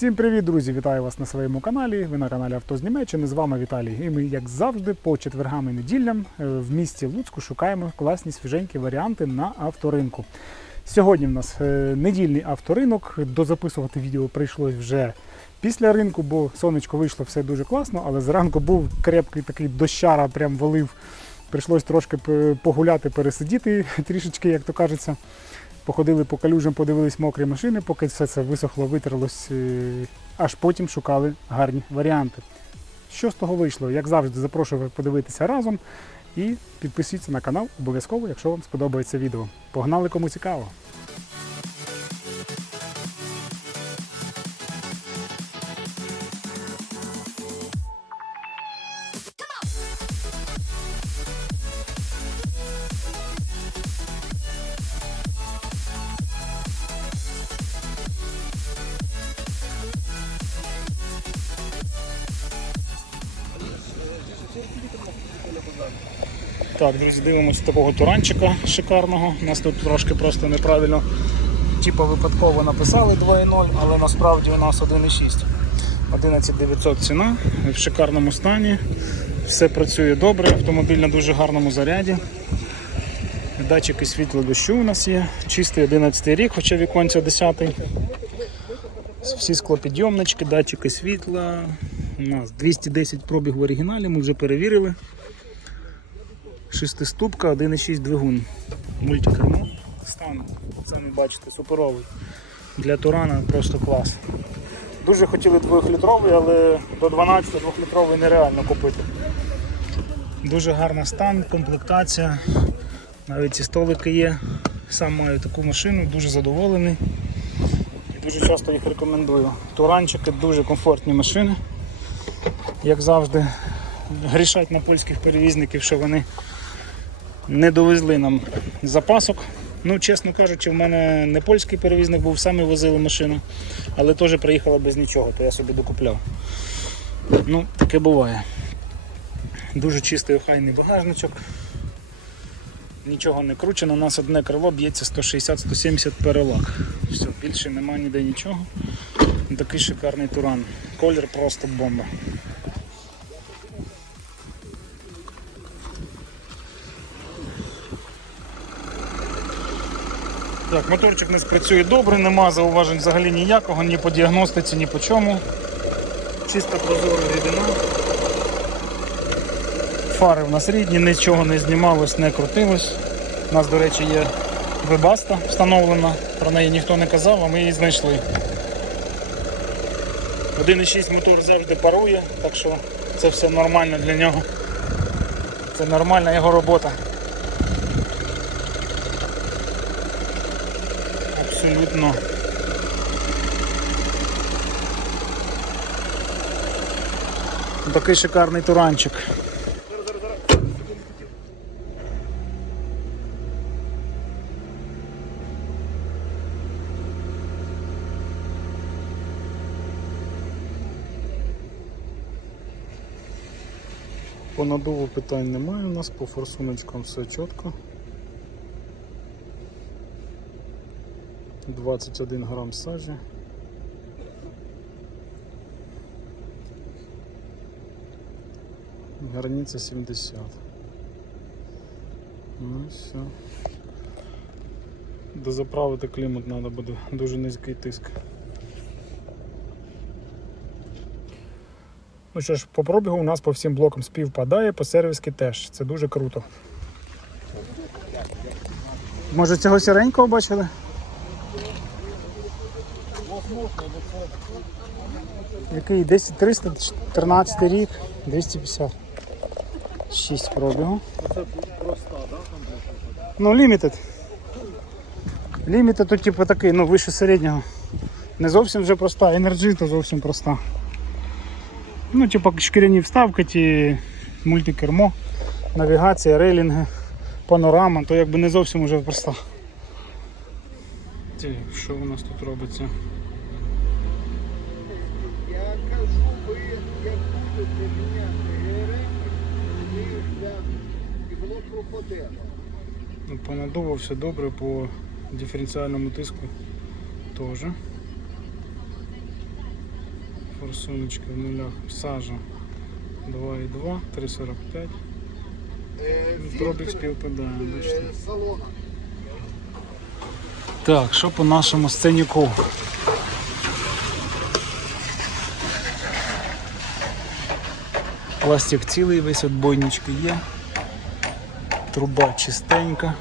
Всім привіт, друзі! Вітаю вас на своєму каналі. Ви на каналі Авто з Німеччини. З вами Віталій. І ми, як завжди, по четвергам і неділям е, в місті Луцьку шукаємо класні свіженькі варіанти на авторинку. Сьогодні в нас е, недільний авторинок. Дозаписувати відео прийшлось вже після ринку, бо сонечко вийшло все дуже класно, але зранку був крепкий такий дощара, прям валив. Прийшлось трошки погуляти, пересидіти трішечки, як то кажеться. Походили по калюжам, подивились мокрі машини, поки все це висохло, витерлось, е, аж потім шукали гарні варіанти. Що з того вийшло? Як завжди, запрошую подивитися разом і підписуйтесь на канал обов'язково, якщо вам сподобається відео. Погнали кому цікаво! Так, друзі, дивимося такого туранчика шикарного. У нас тут трошки просто неправильно, типу випадково написали 2.0, але насправді у нас 1.6. 11900 ціна в шикарному стані. Все працює добре, автомобіль на дуже гарному заряді. Датчики світла дощу у нас є. Чистий 11 рік, хоча віконця 10. Всі склопідйомнички, датчики світла. У нас 210 пробіг в оригіналі, ми вже перевірили. Шестиступка, 1,6 двигун. Мультикермо. Стан, самі бачите, суперовий. Для Турана просто клас. Дуже хотіли 2-літровий, але до 12 2-літровий нереально купити. Дуже гарний стан, комплектація. Навіть ці столики є. Сам маю таку машину, дуже задоволений. І дуже часто їх рекомендую. Туранчики дуже комфортні машини. Як завжди, грішать на польських перевізників, що вони не довезли нам запасок. Ну, чесно кажучи, в мене не польський перевізник був, самі возили машину, але теж приїхала без нічого, то я собі докупляв. Ну, таке буває. Дуже чистий охайний багажничок. Нічого не кручено, у нас одне крило б'ється 160-170 перелак. Все, більше нема ніде нічого. Такий шикарний туран. Колір просто бомба. Так, моторчик у нас працює добре, нема зауважень взагалі ніякого, ні по діагностиці, ні по чому. Чисто прозора рідина. Фари в нас рідні, нічого не знімалось, не крутилось. У нас, до речі, є вебаста встановлена, про неї ніхто не казав, а ми її знайшли. 1,6 мотор завжди парує, так що це все нормально для нього. Це нормальна його робота. Абсолютно. Такий шикарний туранчик. По надуву питань немає у нас, по форсуночкам все чітко. 21 грам сажі. Границя 70. Ну все. Дозаправити клімат треба буде, дуже низький тиск. Ну що ж, по пробігу у нас по всім блокам співпадає, по сервіски теж. Це дуже круто. Може цього сіренького бачили? Який? 10 313 рік, 250. 6 пробігу. Ну, лімітед. Лімітед тут типу такий, ну, вище середнього. Не зовсім вже проста, Energy то зовсім проста. Ну, типу шкіряні вставки, ті мультикермо, навігація, рейлінги, панорама, то якби не зовсім вже проста. Що у нас тут робиться? Як будете ГРМ, і воно пропаде. Ну, По надуву все добре, по диференціальному тиску теж. Форсуночки в нулях. Сажа 2,2, 3,45. Е, Пробіг співпадає, бачите. е. Так, що по нашому сценіку? Пластик цілий, весь отбойнички є. Труба чистенька.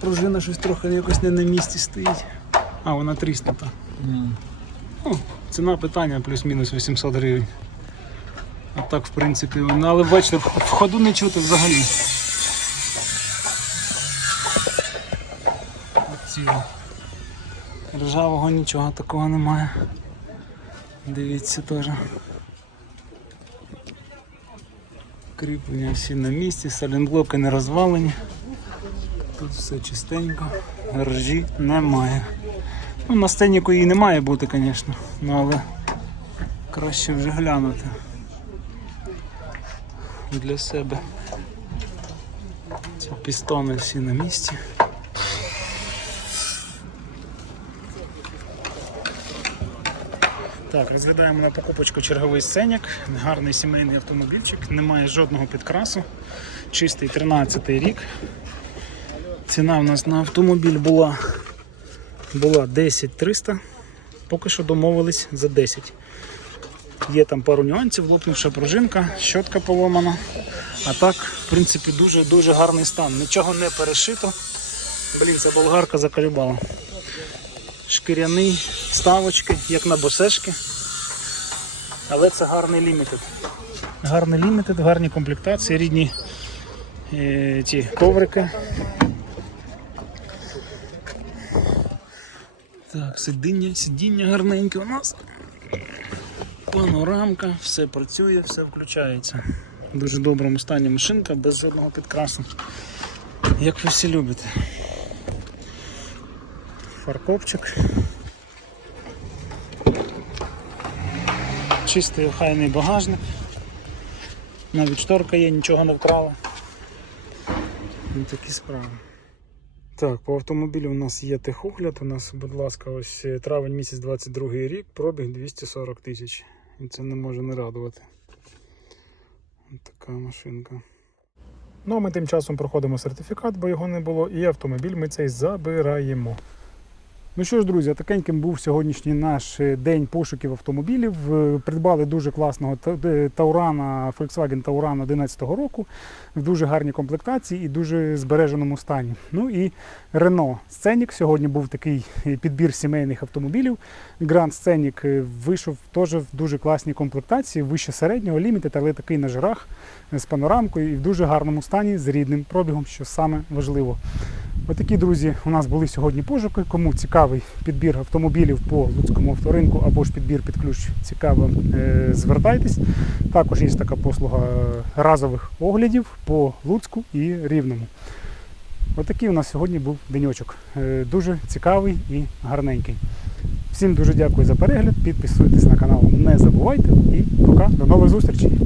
Пружина щось трохи якось не на місці стоїть. А, вона тріснута. Ну, ціна питання плюс-мінус 800 гривень. А так, в принципі, але бачите, в ходу не чути взагалі. Ржавого нічого такого немає. Дивіться теж. Кріплення всі на місці, салінблоки не розвалені. Тут все чистенько, ржі немає. Ну, на сценіку її не має бути, звісно, ну, але краще вже глянути для себе. Ці пістони всі на місці. Так, розглядаємо на покупочку черговий сценік. Гарний сімейний автомобільчик, немає жодного підкрасу. Чистий 13 рік. Ціна в нас на автомобіль була, була 10 300. Поки що домовились за 10. Є там пару нюансів, лопнувша пружинка, щотка поломана. А так, в принципі, дуже-дуже гарний стан. Нічого не перешито. Блін, ця болгарка заколюбала. Шкіряний, ставочки, як на босешки. Але це гарний лімітед. Гарний лімітед, гарні комплектації, рідні е, ті коврики. Так, сидіння, сидіння гарненьке у нас. Панорамка, все працює, все включається. В дуже доброму стані машинка, без жодного підкрасу. Як ви всі любите. Фаркопчик. Чистий охайний багажник. Навіть шторка є, нічого не вкрали. Ну, такі справи. Так, по автомобілю у нас є техогляд. У нас, будь ласка, ось е, травень місяць 22 рік, пробіг 240 тисяч. І це не може не радувати. Ось така машинка. Ну а ми тим часом проходимо сертифікат, бо його не було, і автомобіль ми цей забираємо. Ну що ж, друзі, такеньким був сьогоднішній наш е, день пошуків автомобілів. Е, Придбали дуже класного е, Таурана, Volkswagen Tauran 11-го року в дуже гарній комплектації і дуже збереженому стані. Ну і Renault Scenic. Сьогодні був такий підбір сімейних автомобілів. Grand Scenic вийшов теж в дуже класній комплектації, вище середнього, лімітед, але такий на жирах з панорамкою і в дуже гарному стані з рідним пробігом, що саме важливо. Отакі, друзі, у нас були сьогодні пошуки. Кому цікавий підбір автомобілів по Луцькому авторинку або ж підбір під ключ цікаво, е, звертайтесь. Також є така послуга е, разових оглядів по Луцьку і Рівному. Отакий у нас сьогодні був деньочок. Е, Дуже цікавий і гарненький. Всім дуже дякую за перегляд. Підписуйтесь на канал, не забувайте і пока, до нових зустрічей!